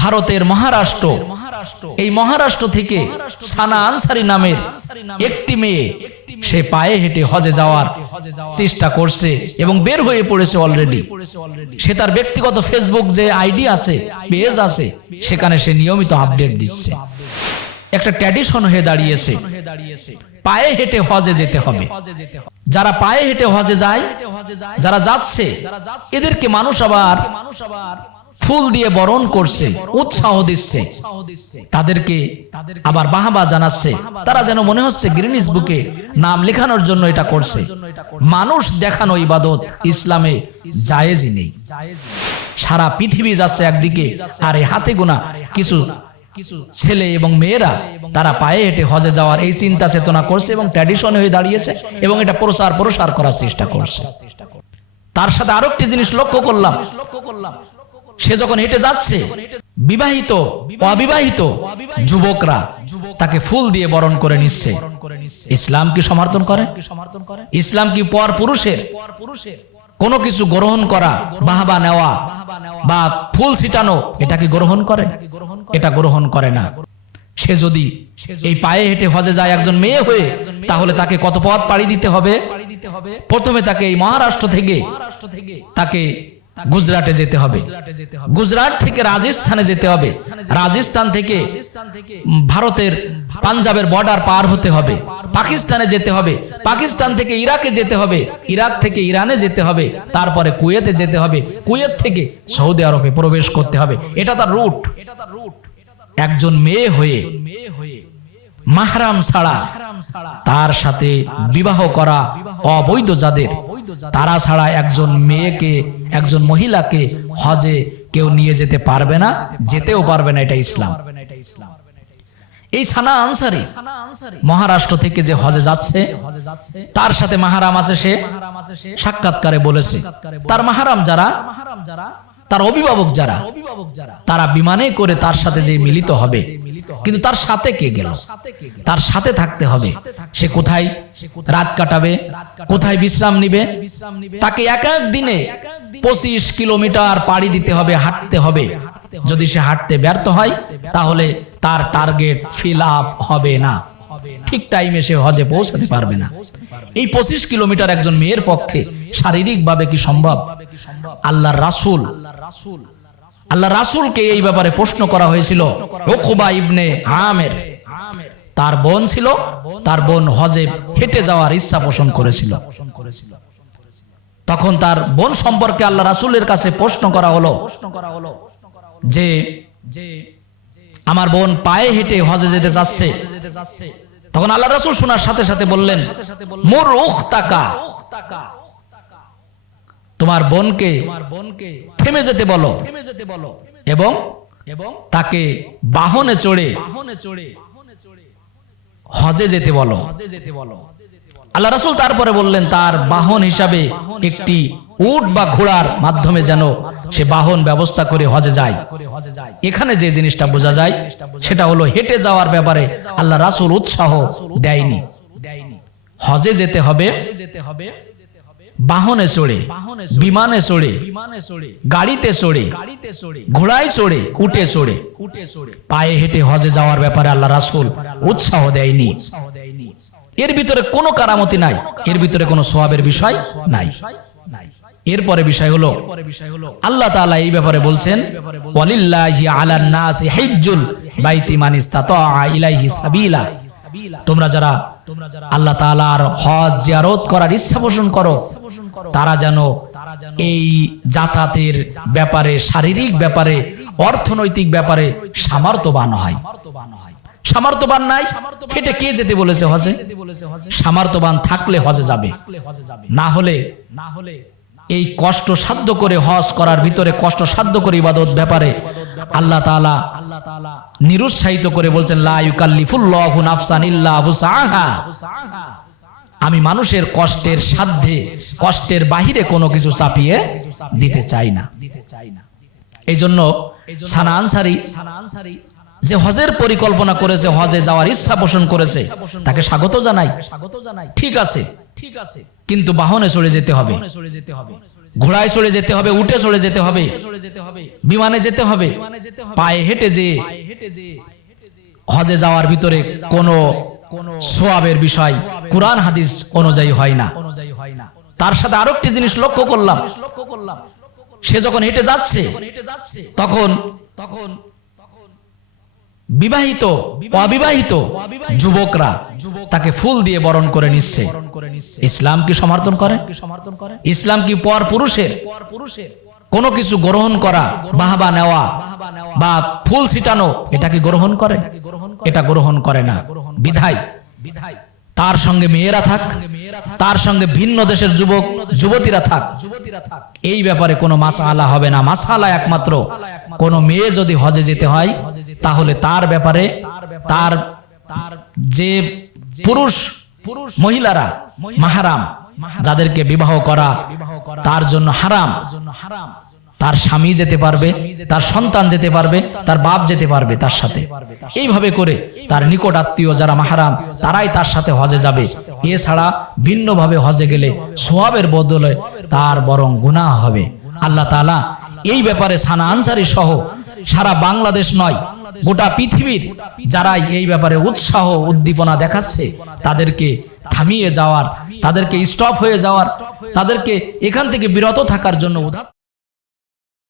ভারতের মহারাষ্ট্র। এই মহারাষ্ট্র থেকে সানা আনসারি নামের একটি মেয়ে সে পায়ে হেঁটে হজে যাওয়ার চেষ্টা করছে এবং বের হয়ে পড়েছে অলরেডি সে তার ব্যক্তিগত ফেসবুক যে আইডি আছে পেজ আছে সেখানে সে নিয়মিত আপডেট দিচ্ছে। একটা ট্র্যাডিশন হয়ে দাঁড়িয়েছে। পায়ে হেঁটে হজে যেতে হবে। যারা পায়ে হেঁটে হজে যায় যারা যাচ্ছে এদেরকে মানুষ আবার ফুল দিয়ে বরণ করছে, উৎসাহ দিচ্ছে। তাদেরকে আবার বাহাবা জানাচ্ছে। তারা যেন মনে হচ্ছে গ্রিনিস বুকে নাম লেখানোর জন্য এটা করছে। মানুষ দেখানো ইবাদত ইসলামে জায়েজই নেই। সারা পৃথিবী যাচ্ছে একদিকে, আর এই হাতে গোনা কিছু কিছু ছেলে এবং মেয়েরা তারা পায়ে হেঁটে হজে যাওয়ার এই চিন্তা চেতনা করছে এবং ট্র্যাডিশন হয়ে দাঁড়িয়েছে এবং এটা প্রচার প্রসার করার চেষ্টা করছে। তার সাথে আরও একটি জিনিস লক্ষ্য করলাম। সে যখন হেঁটে যাচ্ছে, বিবাহিত অবিবাহিত যুবকরা তাকে ফুল দিয়ে বরণ করে নিচ্ছে। ইসলাম কি সমর্থন করে? ইসলাম কি পর পুরুষের কোনো কিছু গ্রহণ করা, বাহবা নেওয়া বা ফুল ছিটানো, এটা কি গ্রহণ করে? এটা গ্রহণ করে না। সে যদি এই পায়ে হেঁটে হজে যায় একজন মেয়ে হয়ে, তাহলে তাকে কত পথ পাড়ি দিতে হবে? প্রথমে তাকে এই মহারাষ্ট্র থেকে, তাকে গুজরাটে যেতে হবে। গুজরাট থেকে রাজস্থানে যেতে হবে। রাজস্থান থেকে ভারতের পাঞ্জাবের বর্ডার পার হতে হবে। পাকিস্তানে যেতে হবে। পাকিস্তান থেকে ইরাকে যেতে হবে। ইরাক থেকে ইরানে যেতে হবে। তারপরে কুয়েতে যেতে হবে। কুয়েত থেকে সৌদি আরবে প্রবেশ করতে হবে। এটা তার রুট একজন মেয়ে হয়ে মাহরাম ছাড়া তার সাথে বিবাহ করা অবৈধ যাদের। তারা ছাড়া একজন মেয়েকে, একজন মহিলাকে হজে কেউ নিয়ে যেতে পারবে না, যেতেও পারবে না, এটা ইসলাম। এই সানা আনসারি মহারাষ্ট্র থেকে যে হজে যাচ্ছে, তার সাথে মাহারাম আছে সে, সাক্ষাৎকারে বলেছে। তার মাহারাম যারা তার অভিভাবক যারা তারা বিমানে করে তার সাথে যে মিলিত হবে। কিন্তু তার সাথে কে গেল? তার সাথে থাকতে হবে। সে কোথায়? রাত কাটাবে। কোথায় বিশ্রাম নিবে? তাকে এক এক দিনে পঁচিশ কিলোমিটার পাড়ি দিতে হবে হাঁটতে হবে। যদি সে হাঁটতে ব্যর্থ হয় তাহলে তার টার্গেট ফিল আপ হবে না। ঠিক টাইমে সে হজে পৌঁছাতে পারবে না। এই পঁচিশ কিলোমিটার একজন মেয়ের পক্ষে শারীরিকভাবে কি সম্ভব? আল্লাহ রাসুল আল্লাহ রাসুলকে এই ব্যাপারে প্রশ্ন করা হয়েছিল রোখবা ইবনে আমের। তার বোন ছিল, তার বোন হজে হেঁটে যাওয়ার ইচ্ছা পোষণ করেছিল। তখন তার বোন সম্পর্কে আল্লাহ রাসুলের কাছে প্রশ্ন করা হলো যে, আমার বোন পায়ে হেঁটে হজে যেতে যাচ্ছে। তখন আল্লাহ রাসুল শোনার সাথে সাথে বললেন, মোর উখ তাকা তোমার বোনকে থেমে যেতে বলো এবং তাকে বাহনে চড়ে বাহনে চড়ে হজে যেতে বলো হজে যেতে বলো। আল্লাহ রাসুল তারপরে বললেন, তার বাহন হিসাবে একটি উট বা ঘোড়ার মাধ্যমে যেন সে বাহন ব্যবস্থা করে হজে যায়। এখানে যে জিনিসটা বোঝা যায়, সেটা হলো হেঁটে যাওয়ার ব্যাপারে আল্লাহ রাসুল উৎসাহ দেয়নি। হজে যেতে হবে, বাহনে চড়ে, বিমানে চড়ে, গাড়িতে চড়ে, ঘোড়ায় চড়ে উঠে চড়ে। পায়ে হেঁটে হজে যাওয়ার ব্যাপারে আল্লাহ রাসুল উৎসাহ দেয়নি। এর ভিতরে কোনো কারামতি নাই, এর ভিতরে কোনো সোয়াবের বিষয় নাই। এরপরে বিষয় হলো আল্লাহ তাআলা এই ব্যাপারে বলছেন ওয়ালিল্লাহি আলান নাসি হিজ্জুল বাইতি মান ইসতাতা ইলাইহি সাবিলা। তোমরা যারা আল্লাহ তাআলার হজ জিয়ারত করার ইচ্ছা পোষণ করো তারা যেন এই যাতায়াতের ব্যাপারে শারীরিক ব্যাপারে অর্থনৈতিক ব্যাপারে সামর্থ্যবান হয়। সামর্থ্যবান নাই? হেঁটে কে যেতে বলেছে হজে? সামর্থ্যবান থাকলে হজে যাবে। না হলে না হলে এই কষ্ট সাধ্য করে হজ করার ভিতরে কষ্ট সাধ্য করে ইবাদত ব্যাপারে আল্লাহ তাআলা নিরুৎসাহিত করে বলছেন আমি মানুষের কষ্টের সাধ্যে, কষ্টের বাহিরে কোনো কিছু চাপিয়ে দিতে চাই না। এই জন্য সানা আনসারি যে হজের পরিকল্পনা করেছে, হজে যাওয়ার ইচ্ছা পোষণ করেছে, তাকে স্বাগত জানাই। স্বাগত জানাই ঠিক আছে ঠিক আছে। কিন্তু বাহনে চলে যেতে হবে। ঘোড়ায় চলে যেতে হবে উঠে চলে যেতে হবে। বিমানে যেতে হবে। পায়ে হেঁটে যে হজে যাওয়ার ভিতরে কোনো সোয়াবের বিষয় কোরআন হাদিস অনুযায়ী হয় না। তার সাথে আরেকটি জিনিস লক্ষ্য করলাম। সে যখন হেঁটে যাচ্ছে তখন তখন বিবাহিত অবিবাহিত যুবকরা তাকে ফুল দিয়ে বরণ করে নিচ্ছে। ইসলাম কি সমর্থন করে? ইসলাম কি পর পুরুষের? কোনো কিছু গ্রহণ করা বাহবা নেওয়া বা ফুল ছিটানো এটা কি গ্রহণ করে? এটা গ্রহণ করে? না। বিধায়। বিধায়। তার সঙ্গে মেয়েরা থাক তার সঙ্গে ভিন্ন দেশের যুবক যুবতীরা থাক। এই ব্যাপারে কোনো মাসালা হবে না। মাসালা একমাত্র কোনো মেয়ে যদি হজে যেতে হয় তাহলে তার ব্যাপারে তার তার যে পুরুষ পুরুষ মহিলারা মাহারাম, যাদেরকে বিবাহ করা তার জন্য হারাম, তার স্বামী যেতে পারবে, তার সন্তান যেতে পারবে, তার বাপ যেতে পারবে তার সাথে। এইভাবে করে তার নিকট আত্মীয় যারা মাহারাম, তারাই তার সাথে হজে যাবে। এছাড়া ভিন্নভাবে হজে গেলে সোয়াবের বদলে তার বরং গুনাহ হবে। আল্লাহ তাআলা এই ব্যাপারে সানা আনসারি সহ সারা বাংলাদেশ নয়, গোটা পৃথিবীর যারা এই ব্যাপারে উৎসাহ, উদ্দীপনা দেখাচ্ছে, তাদেরকে থামিয়ে যাওয়ার, তাদেরকে স্টপ হয়ে যাওয়ার, তাদেরকে এখান থেকে বিরত থাকার জন্য উদাহরণ